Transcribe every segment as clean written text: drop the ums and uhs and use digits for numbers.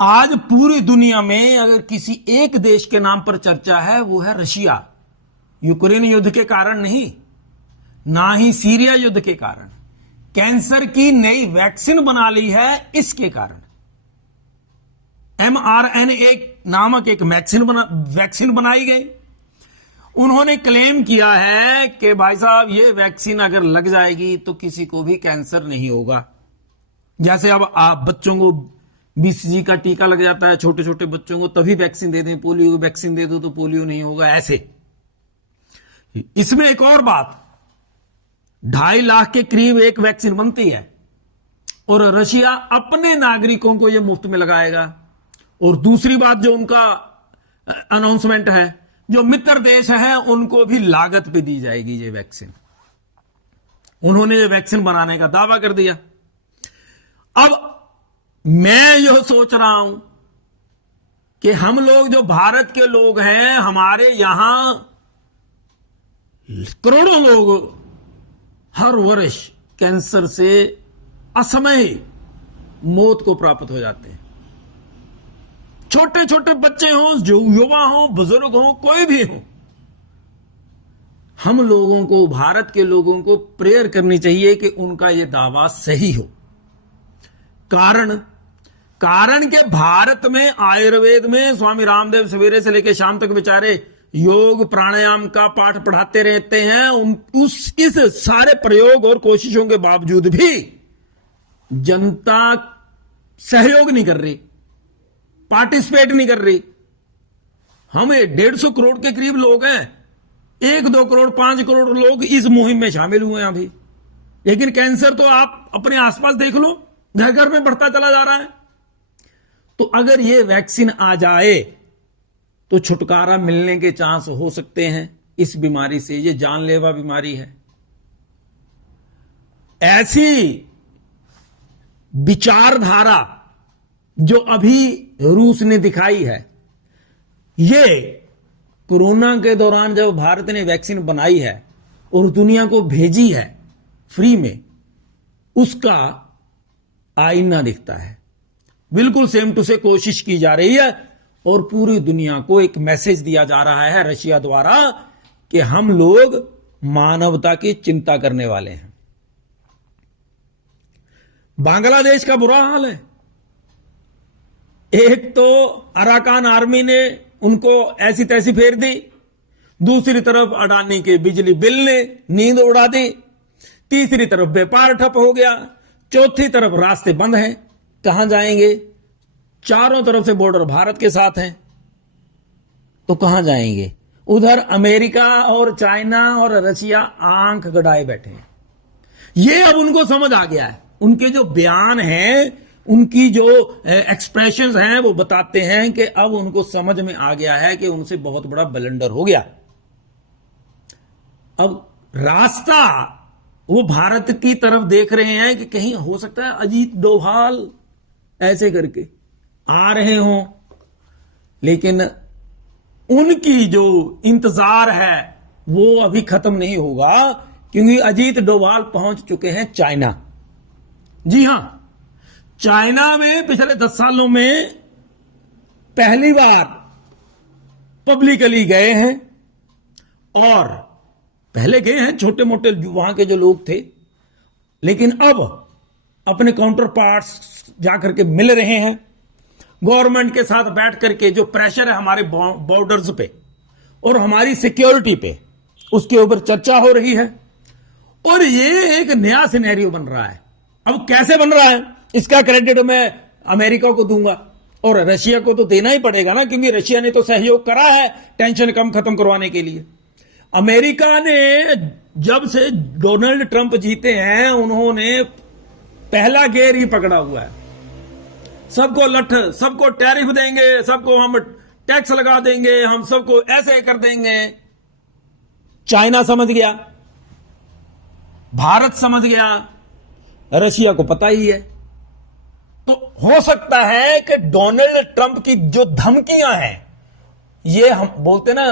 आज पूरी दुनिया में अगर किसी एक देश के नाम पर चर्चा है वो है रशिया। यूक्रेन युद्ध के कारण नहीं, ना ही सीरिया युद्ध के कारण, कैंसर की नई वैक्सीन बना ली है इसके कारण। mRNA नामक एक वैक्सीन बनाई गई। उन्होंने क्लेम किया है कि भाई साहब ये वैक्सीन अगर लग जाएगी तो किसी को भी कैंसर नहीं होगा। जैसे अब आप बच्चों को BCG का टीका लग जाता है, छोटे छोटे बच्चों को, तभी वैक्सीन दे दें, पोलियो की वैक्सीन दे दो तो पोलियो नहीं होगा, ऐसे। इसमें एक और बात, 2.5 लाख के करीब एक वैक्सीन बनती है और रशिया अपने नागरिकों को यह मुफ्त में लगाएगा। और दूसरी बात जो उनका अनाउंसमेंट है, जो मित्र देश है उनको भी लागत पे दी जाएगी ये वैक्सीन। उन्होंने ये वैक्सीन बनाने का दावा कर दिया। अब मैं यह सोच रहा हूं कि हम लोग जो भारत के लोग हैं, हमारे यहां करोड़ों लोग हर वर्ष कैंसर से असमय मौत को प्राप्त हो जाते हैं। छोटे छोटे बच्चे हों, जो युवा हों, बुजुर्ग हों, कोई भी हो, हम लोगों को, भारत के लोगों को प्रेयर करनी चाहिए कि उनका यह दावा सही हो। कारण के भारत में आयुर्वेद में स्वामी रामदेव सवेरे से लेकर शाम तक बेचारे योग प्राणायाम का पाठ पढ़ाते रहते हैं। इस सारे प्रयोग और कोशिशों के बावजूद भी जनता सहयोग नहीं कर रही, पार्टिसिपेट नहीं कर रही। हम 150 करोड़ के करीब लोग हैं, 1-2 करोड़ 5 करोड़ लोग इस मुहिम में शामिल हुए हैं अभी। लेकिन कैंसर तो आप अपने आसपास देख लो, घर घर में बढ़ता चला जा रहा है। तो अगर ये वैक्सीन आ जाए तो छुटकारा मिलने के चांस हो सकते हैं इस बीमारी से। ये जानलेवा बीमारी है। ऐसी विचारधारा जो अभी रूस ने दिखाई है, ये कोरोना के दौरान जब भारत ने वैक्सीन बनाई है और दुनिया को भेजी है फ्री में, उसका आईना दिखता है। बिल्कुल सेम टू से कोशिश की जा रही है और पूरी दुनिया को एक मैसेज दिया जा रहा है रशिया द्वारा कि हम लोग मानवता की चिंता करने वाले हैं। बांग्लादेश का बुरा हाल है। एक तो अराकान आर्मी ने उनको ऐसी तैसी फेर दी, दूसरी तरफ अडानी के बिजली बिल ने नींद उड़ा दी, तीसरी तरफ व्यापार ठप हो गया, चौथी तरफ रास्ते बंद हैं। कहां जाएंगे? चारों तरफ से बॉर्डर भारत के साथ हैं, तो कहां जाएंगे? उधर अमेरिका और चाइना और रशिया आंख गड़ाए बैठे हैं। ये अब उनको समझ आ गया है। उनके जो बयान हैं, उनकी जो एक्सप्रेशंस हैं, वो बताते हैं कि अब उनको समझ में आ गया है कि उनसे बहुत बड़ा ब्लंडर हो गया। अब रास्ता वो भारत की तरफ देख रहे हैं कि कहीं हो सकता है अजीत डोभाल ऐसे करके आ रहे हों, लेकिन उनकी जो इंतजार है वो अभी खत्म नहीं होगा, क्योंकि अजीत डोभाल पहुंच चुके हैं चाइना। जी हां, चाइना में पिछले 10 सालों में पहली बार पब्लिकली गए हैं, और पहले गए हैं छोटे मोटे वहां के जो लोग थे, लेकिन अब अपने काउंटर पार्ट्स जाकर के मिल रहे हैं। गवर्नमेंट के साथ बैठ करके जो प्रेशर है हमारे बॉर्डर्स पे और हमारी सिक्योरिटी पे, उसके ऊपर चर्चा हो रही है। और ये एक नया सिनेरियो बन रहा है। अब कैसे बन रहा है इसका क्रेडिट मैं अमेरिका को दूंगा, और रशिया को तो देना ही पड़ेगा ना, क्योंकि रशिया ने तो सहयोग करा है टेंशन कम खत्म करवाने के लिए। अमेरिका ने जब से डोनाल्ड ट्रंप जीते हैं, उन्होंने पहला गेयर ही पकड़ा हुआ है। सबको टैरिफ देंगे, सबको हम टैक्स लगा देंगे, हम सबको ऐसे कर देंगे। चाइना समझ गया, भारत समझ गया, रशिया को पता ही है। तो हो सकता है कि डोनाल्ड ट्रंप की जो धमकियां हैं, ये हम बोलते ना,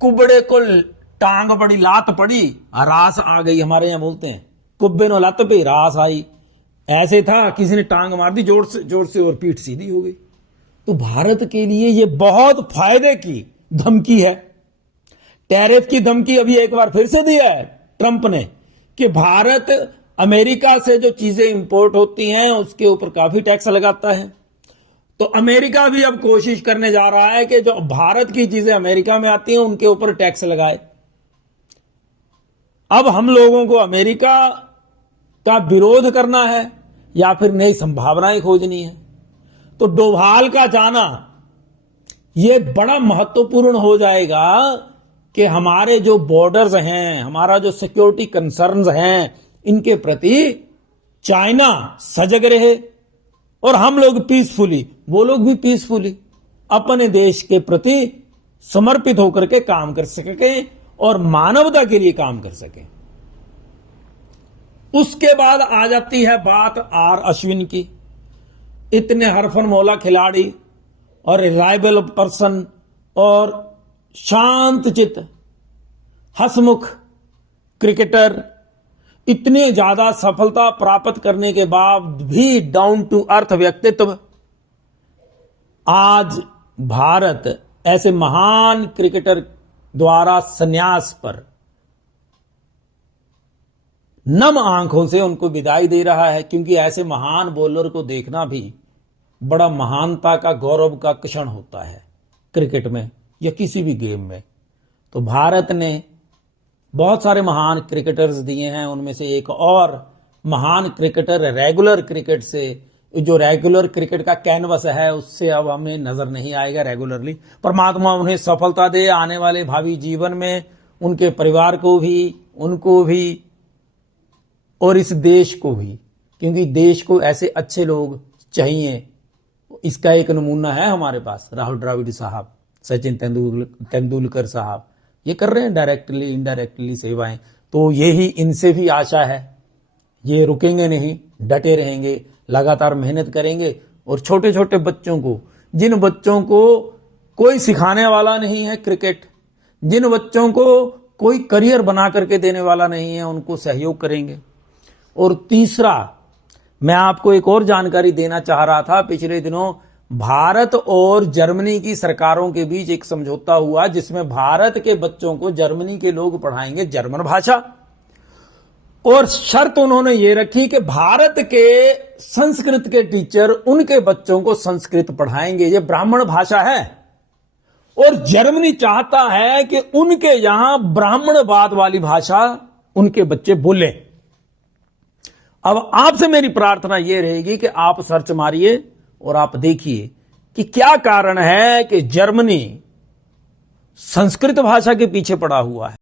कुबड़े को टांग पड़ी, लात पड़ी, रास आ गई, हमारे यहां बोलते हैं कुब्बे नो लात पे रास आई। ऐसे था, किसी ने टांग मार दी जोर से और पीठ सीधी हो गई। तो भारत के लिए ये बहुत फायदे की धमकी है। टैरिफ की धमकी अभी एक बार फिर से दिया है ट्रंप ने कि भारत अमेरिका से जो चीजें इंपोर्ट होती हैं उसके ऊपर काफी टैक्स लगाता है। तो अमेरिका भी अब कोशिश करने जा रहा है कि जो भारत की चीजें अमेरिका में आती हैं उनके ऊपर टैक्स लगाए। अब हम लोगों को अमेरिका का विरोध करना है या फिर नई संभावनाएं खोजनी है। तो डोभाल का जाना यह बड़ा महत्वपूर्ण हो जाएगा कि हमारे जो बॉर्डर्स हैं, हमारा जो सिक्योरिटी कंसर्न्स हैं, इनके प्रति चाइना सजग रहे और हम लोग पीसफुली, वो लोग भी पीसफुली अपने देश के प्रति समर्पित होकर के काम कर सकें और मानवता के लिए काम कर सकें। उसके बाद आ जाती है बात आर अश्विन की। इतने हरफन मौला खिलाड़ी और रिलायबल पर्सन और शांत चित्त हंसमुख क्रिकेटर, इतने ज्यादा सफलता प्राप्त करने के बाद भी डाउन टू अर्थ व्यक्तित्व, आज भारत ऐसे महान क्रिकेटर द्वारा संन्यास पर नम आंखों से उनको विदाई दे रहा है। क्योंकि ऐसे महान बॉलर को देखना भी बड़ा महानता का, गौरव का क्षण होता है क्रिकेट में या किसी भी गेम में। तो भारत ने बहुत सारे महान क्रिकेटर्स दिए हैं, उनमें से एक और महान क्रिकेटर रेगुलर क्रिकेट से, जो रेगुलर क्रिकेट का कैनवस है उससे अब हमें नजर नहीं आएगा रेगुलरली। परमात्मा उन्हें सफलता दे आने वाले भावी जीवन में, उनके परिवार को भी, उनको भी और इस देश को भी, क्योंकि देश को ऐसे अच्छे लोग चाहिए। इसका एक नमूना है हमारे पास, राहुल द्रविड़ साहब, सचिन तेंदुलकर साहब, ये कर रहे हैं डायरेक्टली इनडायरेक्टली सेवाएं। तो यही इनसे भी आशा है, ये रुकेंगे नहीं, डटे रहेंगे, लगातार मेहनत करेंगे। और छोटे छोटे बच्चों को, जिन बच्चों को कोई सिखाने वाला नहीं है क्रिकेट, जिन बच्चों को कोई करियर बना करके देने वाला नहीं है, उनको सहयोग करेंगे। और तीसरा, मैं आपको एक और जानकारी देना चाह रहा था। पिछले दिनों भारत और जर्मनी की सरकारों के बीच एक समझौता हुआ जिसमें भारत के बच्चों को जर्मनी के लोग पढ़ाएंगे जर्मन भाषा, और शर्त उन्होंने ये रखी कि भारत के संस्कृत के टीचर उनके बच्चों को संस्कृत पढ़ाएंगे। ये ब्राह्मण भाषा है और जर्मनी चाहता है कि उनके यहां ब्राह्मणवाद वाली भाषा उनके बच्चे बोले। अब आपसे मेरी प्रार्थना यह रहेगी कि आप सर्च मारिए और आप देखिए कि क्या कारण है कि जर्मनी संस्कृत भाषा के पीछे पड़ा हुआ है।